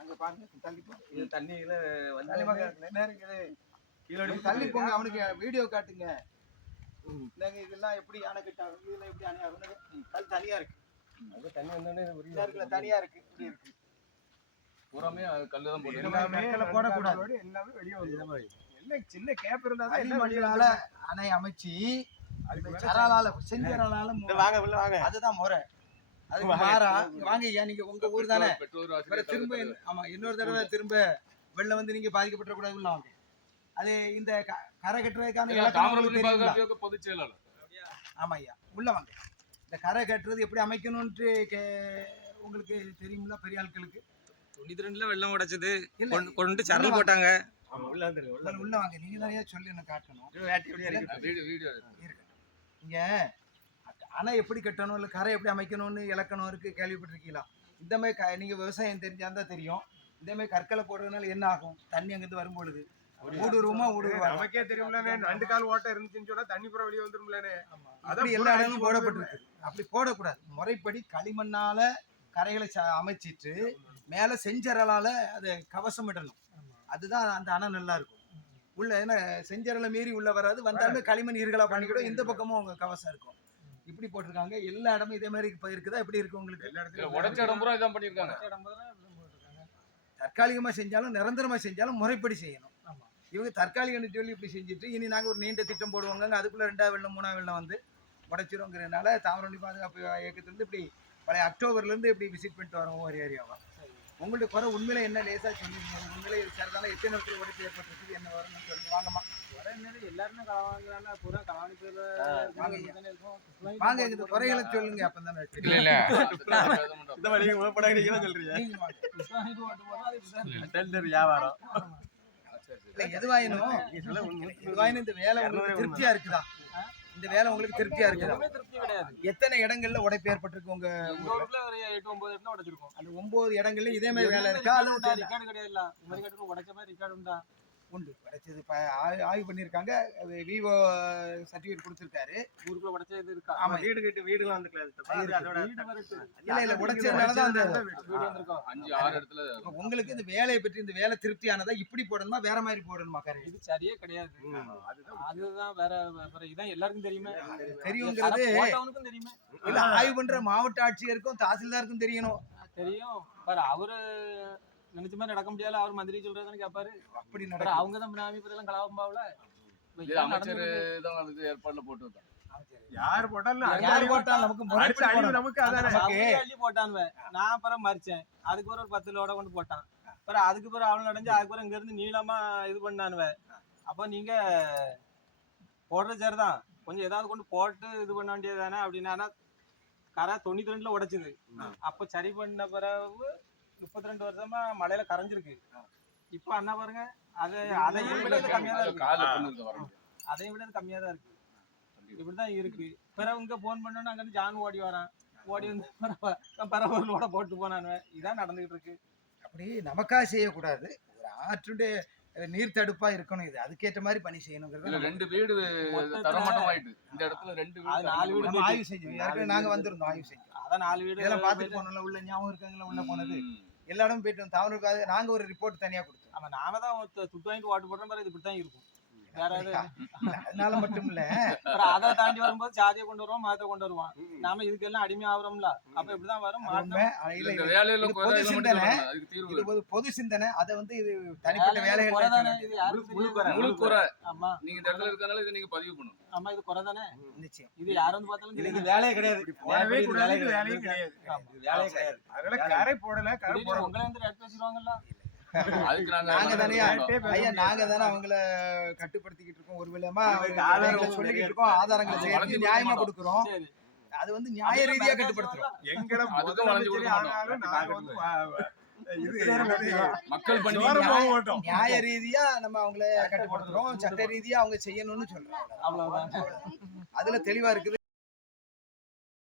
அங்க பாருங்க தள்ளி போ. இது தண்ணியில வந்து என்ன இருக்குது கீழே தள்ளி போங்க. அவனுக்கு வீடியோ காட்டுங்க. இதெல்லாம் எப்படி யானை கட்டாகும், இதெல்லாம் எப்படி அணை ஆகும். கல் தனியா இருக்கு. அது தண்ணி வந்தோடனே தனியா இருக்கு. இப்படி இருக்கு. பூராமே கல்லு தான் போட்டு எல்லாமே போடக்கூடாது. எல்லாமே வெளியே வந்து என்ன சின்ன கேப் இருந்தா தான் என்ன வழியால அணை அமைச்சு சராலால செஞ்சராலால வாங்க. அதுதான் முறை. அதுக்கு மாறா வாங்க ஐயா, நீங்க உங்க ஊர் தானே. திரும்ப ஆமா இன்னொரு தடவை திரும்ப வெள்ளம் வந்து நீங்க பாதிக்கப்பட்ட கூடாது. வாங்க. அது இந்த கரை கட்டுறதுக்கான பொதுச் செயலாளர். ஆமா ஐயா, உள்ள வாங்க. இந்த கரை கட்டுறது எப்படி அமைக்கணும்னு உங்களுக்கு தெரியுமில்ல பெரிய ஆட்களுக்கு. 92ல வெள்ளம் உடைச்சது கொண்டு சரல் போட்டாங்க. உள்ள வாங்க. நீங்க நிறைய சொல்லி என்ன காட்டணும். இங்க அணை எப்படி கட்டணும் இல்ல கரை எப்படி அமைக்கணும்னு இலக்கணம் இருக்கு, கேள்விப்பட்டிருக்கீங்களா? இந்த மாதிரி நீங்க விவசாயம் தெரிஞ்சாந்தா தெரியும். இந்த மாதிரி கற்களை போடுறதுனால என்ன ஆகும்? தண்ணி அங்கிருந்து வரும்பொழுது ஊடுருவமா நமக்கே தெரியும்ல. 2 கால் ஓட்டம் இருந்துச்சுன்னு சொன்னா தண்ணி புற வெளியே வந்துரும்லனே. அப்படி எல்லா இடங்களும் போடப்பட்டிருக்கு. அப்படி போடக்கூடாது. முறைப்படி களிமண்ணால கரைகளை அமைச்சிட்டு மேல செஞ்சரலால அதை கவசம் இடணும். அதுதான் அந்த அணை நல்லா இருக்கும். உள்ள ஏன்னா செஞ்சரலை மீறி உள்ள வராது. வந்தாலுமே களிமண் ஈர்களா பண்ணிக்கிடும். இந்த பக்கமும் உங்க கவசம் இருக்கும். இப்படி போட்டிருக்காங்க. எல்லா இடமும் இதே மாதிரி இருக்குதா? எப்படி இருக்கு உங்களுக்கு? உடைச்ச இடம் பூரா இதான் பண்ணிருக்காங்க. தற்காலிகமா செஞ்சாலும் நிரந்தரமா செஞ்சாலும் முறைப்படி செய்யணும். இவங்க தற்காலிகம்னு சொல்லி இப்படி செஞ்சுட்டு இனி நாங்கள் ஒரு நீண்ட திட்டம் போடுவாங்க. அதுக்குள்ள 2ஆவது வெள்ளம் 3ஆவது வெள்ளம் வந்து உடைச்சிருங்கிறதுனால தாமிரபரணி பாதுகாப்பு இயக்கத்திலிருந்து இப்படி பழைய அக்டோபர்லேருந்து இப்படி விசிட் பண்ணிட்டு வரோம் ஒவ்வொரு ஏரியாவா. உங்கள்ட்ட குறை உண்மையில என்ன லேசா சொல்லிருக்கீங்க. உண்மையில சரிதான எத்தனை இடத்துல உடைப்பு ஏற்பட்டிருக்கு, என்ன வரும்னு சொல்லுங்க. வாங்கம்மா எல்லாருமே களவாங்க பூரா களவாணி வாங்க. இந்த குறைகளை சொல்லுங்க. அப்பதானே வியாபாரம் எதுவாயினும் இந்த வேலை உங்களுக்கு திருப்தியா இருக்குதா? இந்த வேலை உங்களுக்கு திருப்தியா இருக்குதா? திருப்தி கிடையாது. எத்தனை இடங்கள்ல உடைப்பு ஏற்பட்டிருக்கு உங்க ஊர்ல? ஒரு 8-9 இடத்துல உடைச்சிருக்கோம். அந்த 9 இடங்கள்ல இதே மாதிரி வேலை இருக்கா? ரெக்கார்டு கிடையாது. இந்த மாதிரி கட்டுறது உடைச்ச மாதிரி ரெக்கார்டு உண்டா? உண்டு. உடைச்சது ஆய்வு பண்ணிருக்காங்க. விவோ சர்டிபிகேட் கொடுத்திருக்காரு. ஊருக்குள்ள உடைச்ச இது இருக்கா? ஆமா, வீடு கட்டி வீடுலாம் வந்துக்கலாம். இல்ல உடைச்சதுனாலதான் அந்த வீடு வந்திருக்கோம். 5-6 இடத்துல. உங்களுக்கு இந்த வேலையை பற்றி இந்த வேலை திருப்தியானதா? இப்படி போடணுமா வேற மாதிரி போடணுமா? கரை இது சரியே கிடையாது. அதுதான் வேற இதான் எல்லாருக்கும் தெரியுமே. தெரியுங்கிறது போட்டவனுக்கும் தெரியுமே. இல்ல ஆய்வு பண்ற மாவட்ட ஆட்சியருக்கும் தாசில்தாருக்கும் தெரியணும். தெரியும். பாரு அவரு நினைச்ச மாதிரி நடக்க முடியாது. அவர் மந்திரி சொல்றதுன்னு கேட்பாரு. அப்படி நடக்கும். அவங்க தான் பினாமி பத்திலாம் கலாபம்பாவில அமைச்சர் தான் அதுக்கு ஏற்பாடுல போட்டு வந்தாங்க. யார் போட்டாலும் நமக்கு அள்ளி போட்டானுவ. நான் அப்புறம் மறிச்சேன். அதுக்கு ஒரு 10 லோட கொண்டு போட்டான். அப்புறம் அதுக்கு பிறகு அவன் அடைஞ்சு அதுக்கு பிறகு இங்க இருந்து நீளமா இது பண்ணானுவ. அப்ப நீங்க போடுறது சரிதான், கொஞ்சம் ஏதாவது கொண்டு போட்டு இது பண்ண வேண்டியது தானே அப்படின்னா. கரை 92ல உடைச்சுது. அப்ப சரி பண்ண பிறகு 32 வருஷமா மழையில கரைஞ்சிருக்கு. இப்ப அண்ணா பாருங்க, அதையும் விட கம்மியா தான் இருக்கு. அதையும் விட கம்மியா தான் இருக்கு. இப்படிதான் இருக்கு. பிறகு இங்க போன் பண்ணோன்னு அங்க இருந்து ஜான் ஓடி வரான். ஓடி வந்து பரவாயில்லோட போட்டு போனானுவ. இதான் நடந்துகிட்டு இருக்கு. அப்படி நமக்கா செய்யக்கூடாது. ஒரு ஆற்றுடைய நீர் தடுப்பா இருக்கணும். இது அதுக்கேற்ற மாதிரி பணி செய்யணுங்கிறது. 2 வீடு தரமட்டம் ஆயிட்டு. இந்த இடத்துல 2 வீடு 4 வீடு நம்ம ஆய்வு செஞ்சோம். யாருக்கு நாங்க வந்திருந்தோம் ஆய்வு செஞ்சோம். அதான் 4 வீடு இதெல்லாம் பார்த்துட்டு போனோம்ல. உள்ள ஞாபகம் இருக்காங்களா? உள்ள போனது எல்லா இடமும் போயிட்டு தாமிரபரணி நாங்க ஒரு ரிப்போர்ட் தனியா கொடுத்தோம். ஆமா, நாம தான் துட்டு வாங்கிட்டு ஓட்டு போடுற மாதிரி இது இப்படித்தான் இருக்கும். அதனால மட்டும் இல்ல, அதை தாண்டி வரும்போது சாதியை கொண்டு வருவோம், மதத்தை கொண்டு வருவான். நாம இதுக்கு எல்லாம் அடிமை ஆகுறோம்ல. அப்ப இப்படிதான் வரும். பொது சிந்தனை. அதை வந்து இது தனிப்பட்ட வேலைகள். ஆமா, நீங்க இந்த இடத்துல இருக்கறனால இதை நீங்க பதிவு பண்ணணும். ஆமா, இது குறை தானே. நிச்சயம். இது யாரும் வந்து பார்த்தாலும் இது வேலையே கிடையாது. வேலையே கிடையாது. அதனால கரை போடல. கரை போட உங்களை வந்து எடுத்து வச்சிருவாங்கல்ல. நாங்க தானே அவங்கள கட்டுப்படுத்திக்கிட்டு இருக்கோம். ஒரு விதமா சொல்லிக்கிட்டு இருக்கோம். ஆதாரங்களை சேர்த்து நியாயமா கொடுக்குறோம். அது வந்து நியாய ரீதியா கட்டுப்படுத்துறோம். மக்கள் நியாய ரீதியா நம்ம அவங்கள கட்டுப்படுத்துறோம். சட்ட ரீதியா அவங்க செய்யணும்னு சொல்றோம். அவ்வளவுதான். அதுல தெளிவா இருக்குது.